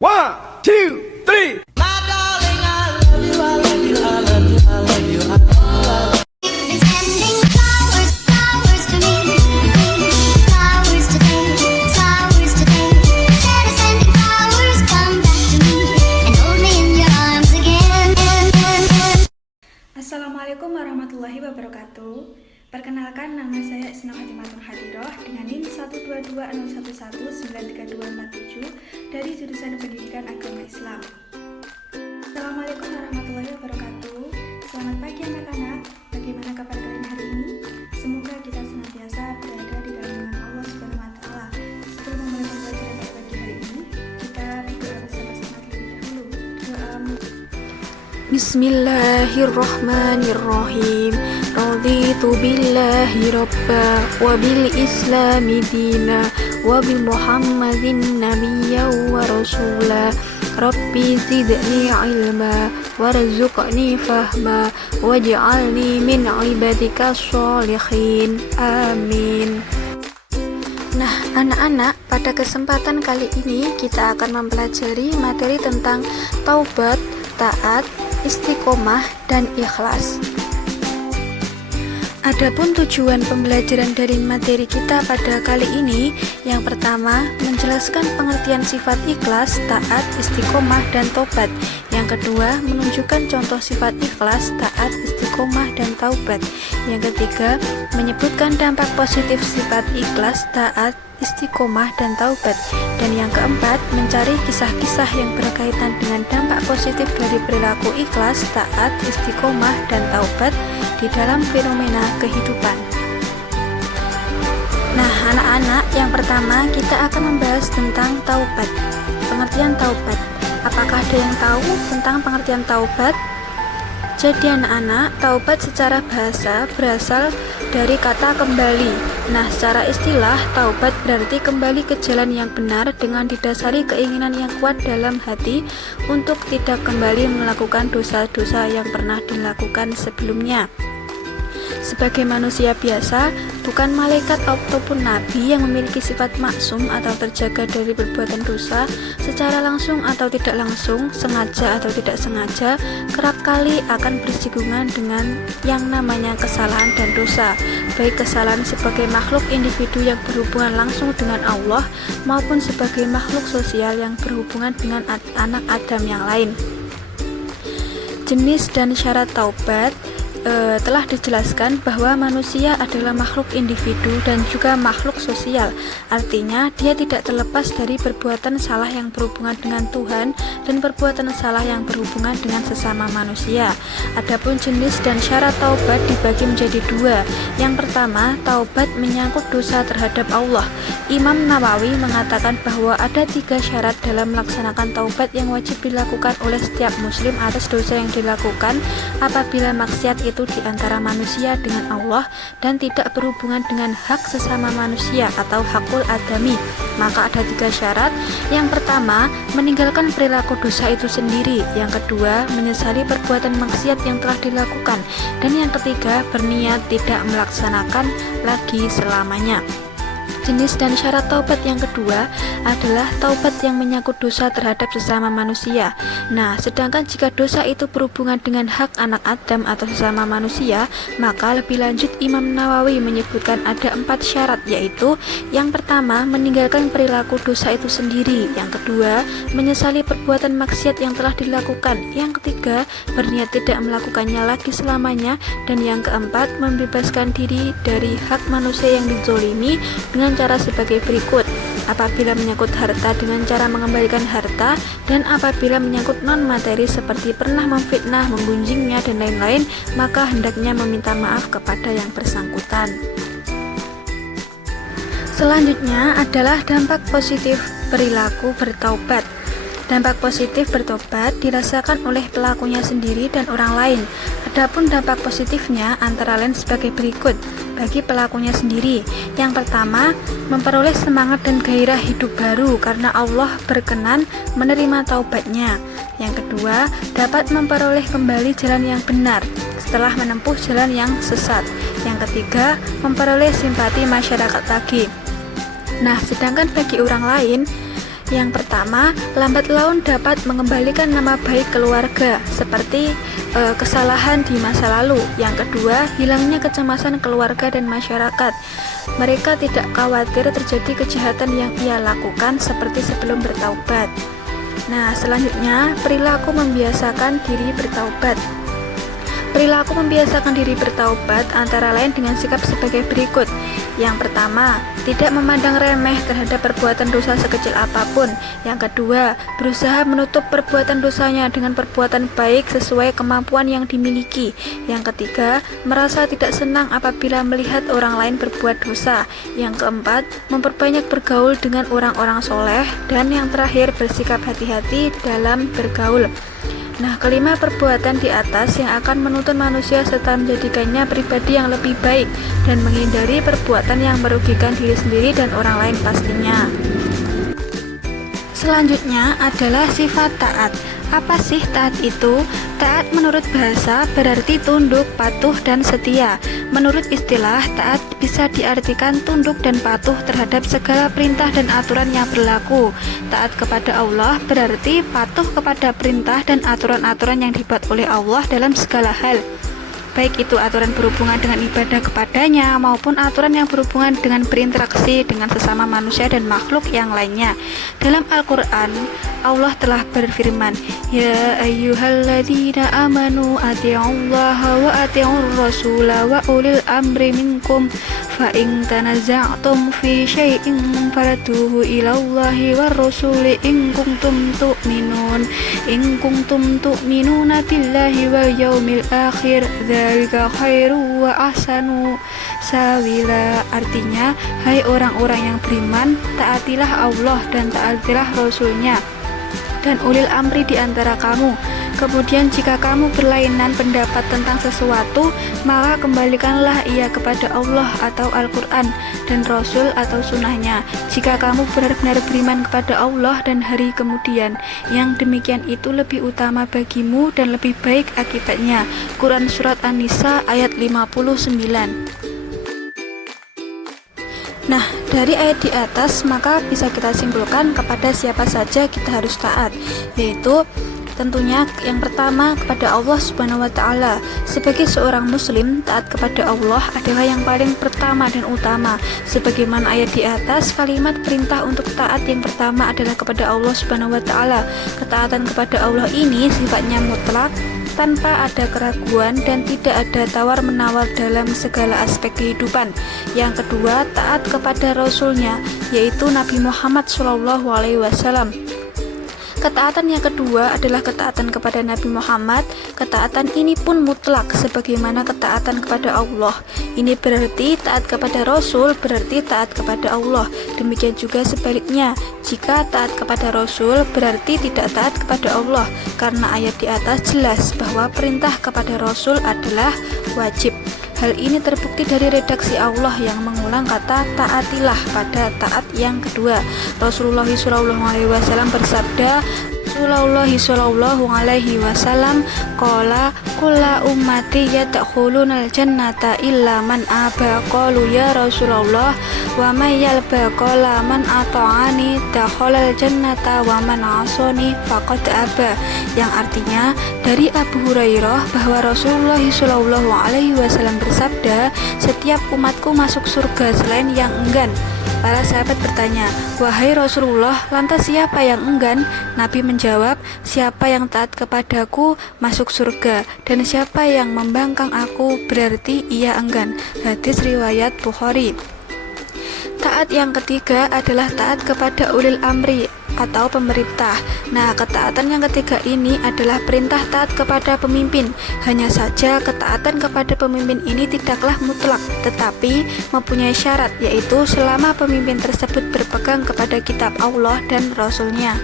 One, two, three. Assalamualaikum warahmatullahi wabarakatuh. Perkenalkan, nama saya Isna Khatimatul Hadiroh dengan NIM 12201193247 dari jurusan Pendidikan Agama Islam. Assalamualaikum warahmatullahi wabarakatuh. Selamat pagi anak-anak. Bagaimana kabar kalian hari ini? Semoga kita senantiasa berada di dalam naungan Allah Subhanahu wa taala. Sebelum memulai pembelajaran pada pagi hari ini, kita berdoa bersama-sama terlebih dahulu. Doa Bismillahirrahmanirrahim. Raditu billahi rabba wa bil islami dina wa bil muhammadin nabiyya wa rasula. Rabbi zidni ilma warzuqni fahma waj'alni min ibadika sholihin. Amin. Nah, anak-anak, pada kesempatan kali ini kita akan mempelajari materi tentang taubat, taat, istiqomah, dan ikhlas. Adapun tujuan pembelajaran dari materi kita pada kali ini, yang pertama, menjelaskan pengertian sifat ikhlas, taat, istiqomah, dan taubat. Yang kedua, menunjukkan contoh sifat ikhlas, taat, istiqomah, dan taubat. Yang ketiga, menyebutkan dampak positif sifat ikhlas, taat, istiqomah, dan taubat. Dan yang keempat, mencari kisah-kisah yang berkaitan dengan dampak positif dari perilaku ikhlas, taat, istiqomah, dan taubat di dalam fenomena kehidupan. Nah, anak-anak, yang pertama kita akan membahas tentang taubat. Pengertian taubat. Apakah ada yang tahu tentang pengertian taubat? Jadi anak-anak, taubat secara bahasa berasal dari kata kembali. Nah, secara istilah, taubat berarti kembali ke jalan yang benar dengan didasari keinginan yang kuat dalam hati untuk tidak kembali melakukan dosa-dosa yang pernah dilakukan sebelumnya. Sebagai manusia biasa, bukan malaikat ataupun nabi yang memiliki sifat maksum atau terjaga dari perbuatan dosa, secara langsung atau tidak langsung, sengaja atau tidak sengaja, kerap kali akan bersinggungan dengan yang namanya kesalahan dan dosa, baik kesalahan sebagai makhluk individu yang berhubungan langsung dengan Allah, maupun sebagai makhluk sosial yang berhubungan dengan anak Adam yang lain. Jenis dan syarat taubat telah dijelaskan bahwa manusia adalah makhluk individu dan juga makhluk sosial. Artinya, dia tidak terlepas dari perbuatan salah yang berhubungan dengan Tuhan dan perbuatan salah yang berhubungan dengan sesama manusia. Adapun jenis dan syarat taubat dibagi menjadi dua. Yang pertama, taubat menyangkut dosa terhadap Allah. Imam Nawawi mengatakan bahwa ada 3 syarat dalam melaksanakan taubat yang wajib dilakukan oleh setiap muslim atas dosa yang dilakukan apabila maksiat itu di antara manusia dengan Allah dan tidak berhubungan dengan hak sesama manusia atau hakul adami. Maka ada 3 syarat. Yang pertama, meninggalkan perilaku dosa itu sendiri. Yang kedua, menyesali perbuatan maksiat yang telah dilakukan. Dan yang ketiga, berniat tidak melaksanakan lagi selamanya. Jenis dan syarat taubat yang kedua adalah taubat yang menyangkut dosa terhadap sesama manusia. Nah, sedangkan jika dosa itu berhubungan dengan hak anak Adam atau sesama manusia, maka lebih lanjut Imam Nawawi menyebutkan ada 4 syarat, yaitu yang pertama, meninggalkan perilaku dosa itu sendiri. Yang kedua, menyesali perbuatan maksiat yang telah dilakukan. Yang ketiga, berniat tidak melakukannya lagi selamanya. Dan yang keempat, membebaskan diri dari hak manusia yang dizolimi dengan cara sebagai berikut. Apabila menyangkut harta, dengan cara mengembalikan harta, dan apabila menyangkut non-materi seperti pernah memfitnah, menggunjingnya, dan lain-lain, maka hendaknya meminta maaf kepada yang bersangkutan. Selanjutnya adalah dampak positif perilaku bertaubat. Dampak positif bertobat dirasakan oleh pelakunya sendiri dan orang lain. Adapun dampak positifnya antara lain sebagai berikut bagi pelakunya sendiri. Yang pertama, memperoleh semangat dan gairah hidup baru karena Allah berkenan menerima taubatnya. Yang kedua, dapat memperoleh kembali jalan yang benar setelah menempuh jalan yang sesat. Yang ketiga, memperoleh simpati masyarakat lagi. Nah, sedangkan bagi orang lain Yang pertama, lambat laun dapat mengembalikan nama baik keluarga, seperti kesalahan di masa lalu. Yang kedua, hilangnya kecemasan keluarga dan masyarakat. Mereka tidak khawatir terjadi kejahatan yang ia lakukan seperti sebelum bertaubat. Nah, selanjutnya, perilaku membiasakan diri bertaubat. Perilaku membiasakan diri bertaubat antara lain dengan sikap sebagai berikut. Yang pertama, tidak memandang remeh terhadap perbuatan dosa sekecil apapun. Yang kedua, berusaha menutup perbuatan dosanya dengan perbuatan baik sesuai kemampuan yang dimiliki. Yang ketiga, merasa tidak senang apabila melihat orang lain berbuat dosa. Yang keempat, memperbanyak bergaul dengan orang-orang soleh. Dan yang terakhir, bersikap hati-hati dalam bergaul. Nah, kelima perbuatan di atas yang akan menuntun manusia serta menjadikannya pribadi yang lebih baik dan menghindari perbuatan yang merugikan diri sendiri dan orang lain pastinya. Selanjutnya adalah sifat taat. Apa sih taat itu? Taat menurut bahasa berarti tunduk, patuh, dan setia. Menurut istilah, taat bisa diartikan tunduk dan patuh terhadap segala perintah dan aturan yang berlaku. Taat kepada Allah berarti patuh kepada perintah dan aturan-aturan yang dibuat oleh Allah dalam segala hal, baik itu aturan berhubungan dengan ibadah kepadanya maupun aturan yang berhubungan dengan berinteraksi dengan sesama manusia dan makhluk yang lainnya. Dalam Al-Quran, Allah telah berfirman, Ya ayyuhalladzina amanu ati'ullaha wa ati'ur rasula wa ulil amri minkum fa in tanaza'tum fi syai'in farduhu ilallahi war rasuli in kuntum tu'minuna billahi wal yaumil akhir dzalika khairu wa ahsanu sawila. Artinya, hai orang-orang yang beriman, taatilah Allah dan taatilah Rasulnya dan ulil amri di antara kamu. Kemudian jika kamu berlainan pendapat tentang sesuatu, maka kembalikanlah ia kepada Allah atau Al-Quran dan Rasul atau sunnahnya. Jika kamu benar-benar beriman kepada Allah dan hari kemudian, yang demikian itu lebih utama bagimu dan lebih baik akibatnya. Quran Surat An-Nisa ayat 59. Nah, dari ayat di atas maka bisa kita simpulkan kepada siapa saja kita harus taat, yaitu tentunya yang pertama kepada Allah Subhanahu wa Ta'ala. Sebagai seorang muslim, taat kepada Allah adalah yang paling pertama dan utama. Sebagaimana ayat di atas, kalimat perintah untuk taat yang pertama adalah kepada Allah Subhanahu wa Ta'ala. Ketaatan kepada Allah ini sifatnya mutlak, tanpa ada keraguan dan tidak ada tawar-menawar dalam segala aspek kehidupan. Yang kedua, taat kepada Rasulnya, yaitu Nabi Muhammad SAW. Ketaatan yang kedua adalah ketaatan kepada Nabi Muhammad. Ketaatan ini pun mutlak sebagaimana ketaatan kepada Allah. Ini berarti taat kepada Rasul berarti taat kepada Allah. Demikian juga sebaliknya, jika taat kepada Rasul berarti tidak taat kepada Allah, karena ayat di atas jelas bahwa perintah kepada Rasul adalah wajib. Hal ini terbukti dari redaksi Allah yang mengulang kata taatilah pada taat yang kedua. Rasulullah SAW bersabda, qala kulla ummati yadkhulunal jannata illa man aba. Qalu ya Rasulullah wa may yalba? Qala man ata'ani dakhalal jannata wa man 'asani faqad aba. Yang artinya dari Abu Hurairah bahwa Rasulullah SAW bersabda, setiap umatku masuk surga selain yang enggan. Para sahabat bertanya, wahai Rasulullah, lantas siapa yang enggan? Nabi menjawab, siapa yang taat kepadaku masuk surga, dan siapa yang membangkang aku berarti ia enggan. Hadis riwayat Bukhari. Taat yang ketiga adalah taat kepada ulil amri atau pemerintah. Nah, ketaatan yang ketiga ini adalah perintah taat kepada pemimpin. Hanya saja ketaatan kepada pemimpin ini tidaklah mutlak, tetapi mempunyai syarat, yaitu selama pemimpin tersebut berpegang kepada kitab Allah dan Rasulnya.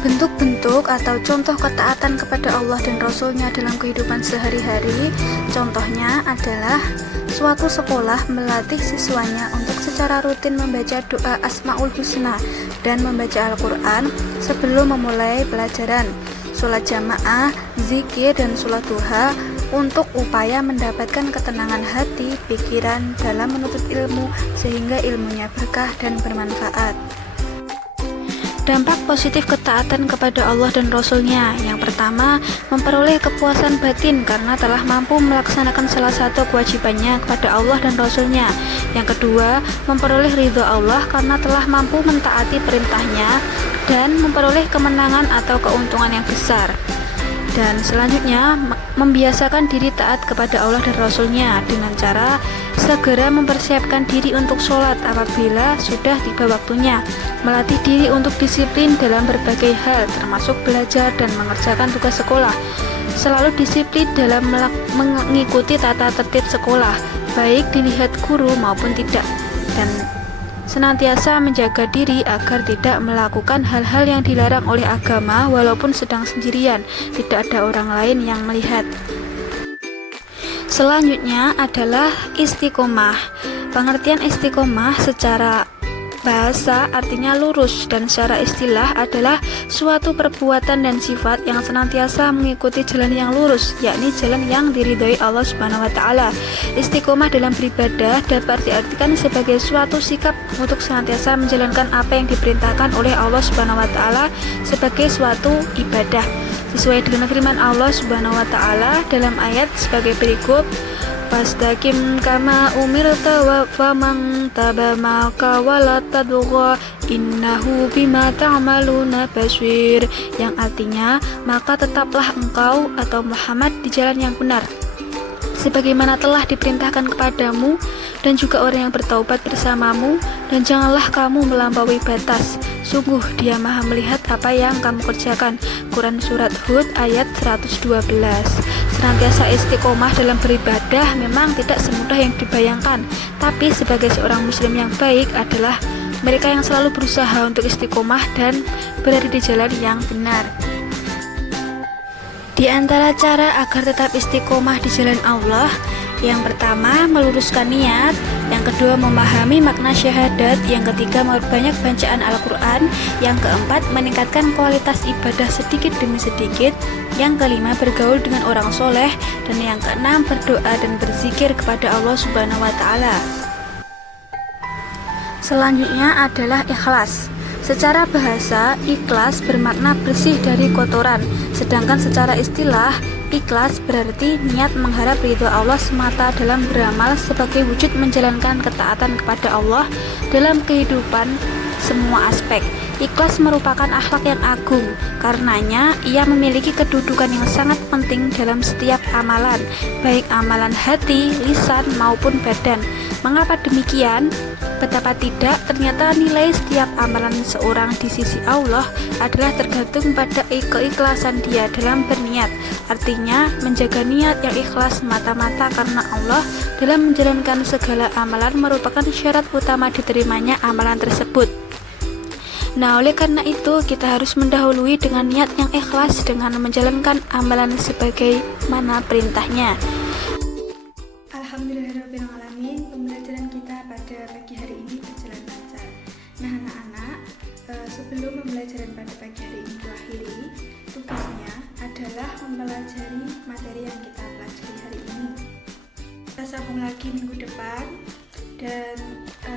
Bentuk-bentuk atau contoh ketaatan kepada Allah dan Rasulnya dalam kehidupan sehari-hari, contohnya adalah suatu sekolah melatih siswanya untuk secara rutin membaca doa Asmaul Husna dan membaca Al-Quran sebelum memulai pelajaran. Sholat jamaah, zikir, dan sholat duha untuk upaya mendapatkan ketenangan hati, pikiran dalam menuntut ilmu sehingga ilmunya berkah dan bermanfaat. Dampak positif ketaatan kepada Allah dan Rasul-Nya. Yang pertama, memperoleh kepuasan batin karena telah mampu melaksanakan salah satu kewajibannya kepada Allah dan Rasul-Nya. Yang kedua, memperoleh ridho Allah karena telah mampu mentaati perintahnya dan memperoleh kemenangan atau keuntungan yang besar. Dan selanjutnya, membiasakan diri taat kepada Allah dan Rasul-Nya dengan cara segera mempersiapkan diri untuk sholat apabila sudah tiba waktunya, melatih diri untuk disiplin dalam berbagai hal termasuk belajar dan mengerjakan tugas sekolah, selalu disiplin dalam mengikuti tata tertib sekolah, baik dilihat guru maupun tidak, dan senantiasa menjaga diri agar tidak melakukan hal-hal yang dilarang oleh agama walaupun sedang sendirian, tidak ada orang lain yang melihat. Selanjutnya adalah istiqomah. Pengertian istiqomah secara bahasa artinya lurus, dan secara istilah adalah suatu perbuatan dan sifat yang senantiasa mengikuti jalan yang lurus, yakni jalan yang diridhoi Allah Subhanahu wa taala. Istiqomah dalam beribadah dapat diartikan sebagai suatu sikap untuk senantiasa menjalankan apa yang diperintahkan oleh Allah Subhanahu wa taala sebagai suatu ibadah, sesuai dengan firman Allah Subhanahu wa taala dalam ayat sebagai berikut: Fastaqim kama umirta wa faman taba maka wala tadgha innahu bima ta'maluna basir, yang artinya maka tetaplah engkau atau Muhammad di jalan yang benar sebagaimana telah diperintahkan kepadamu, dan juga orang yang bertaubat bersamamu, dan janganlah kamu melampaui batas, sungguh Dia Maha melihat apa yang kamu kerjakan. Quran Surat Hud ayat 112. Senantiasa istiqomah dalam beribadah memang tidak semudah yang dibayangkan, tapi sebagai seorang muslim yang baik adalah mereka yang selalu berusaha untuk istiqomah dan berada di jalan yang benar. Di antara cara agar tetap istiqomah di jalan Allah, yang pertama meluruskan niat, yang kedua memahami makna syahadat, yang ketiga memperbanyak bacaan Al-Quran, yang keempat meningkatkan kualitas ibadah sedikit demi sedikit, yang kelima bergaul dengan orang soleh, dan yang keenam berdoa dan berzikir kepada Allah Subhanahu wa taala. Selanjutnya adalah ikhlas. Secara bahasa, ikhlas bermakna bersih dari kotoran, sedangkan secara istilah, ikhlas berarti niat mengharap ridho Allah semata dalam beramal sebagai wujud menjalankan ketaatan kepada Allah dalam kehidupan semua aspek. Ikhlas merupakan akhlak yang agung, karenanya ia memiliki kedudukan yang sangat penting dalam setiap amalan, baik amalan hati, lisan, maupun badan. Mengapa demikian? Betapa tidak, ternyata nilai setiap amalan seorang di sisi Allah adalah tergantung pada keikhlasan dia dalam berniat. Artinya, menjaga niat yang ikhlas semata-mata karena Allah dalam menjalankan segala amalan merupakan syarat utama diterimanya amalan tersebut. Nah, oleh karena itu kita harus mendahului dengan niat yang ikhlas dengan menjalankan amalan sebagaimana perintahnya. Alhamdulillahirrahmanirrahim, pembelajaran kita pada pagi hari ini berjalan lancar. Nah anak-anak, sebelum pembelajaran pada pagi hari ini diakhiri, tugasnya adalah mempelajari materi yang kita pelajari hari ini. Kita sambung lagi minggu depan, dan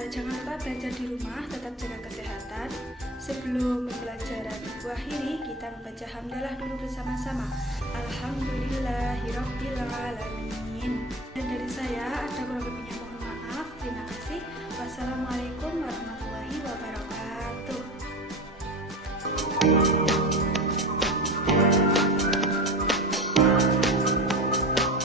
jangan lupa belajar di rumah, tetap jaga kesehatan. Sebelum pembelajaran diakhiri, kita membaca hamdalah dulu bersama-sama. Alhamdulillahirabbil alamin. Dan dari saya ada kurang lebihnya mohon maaf. Terima kasih. Wassalamualaikum warahmatullahi wabarakatuh.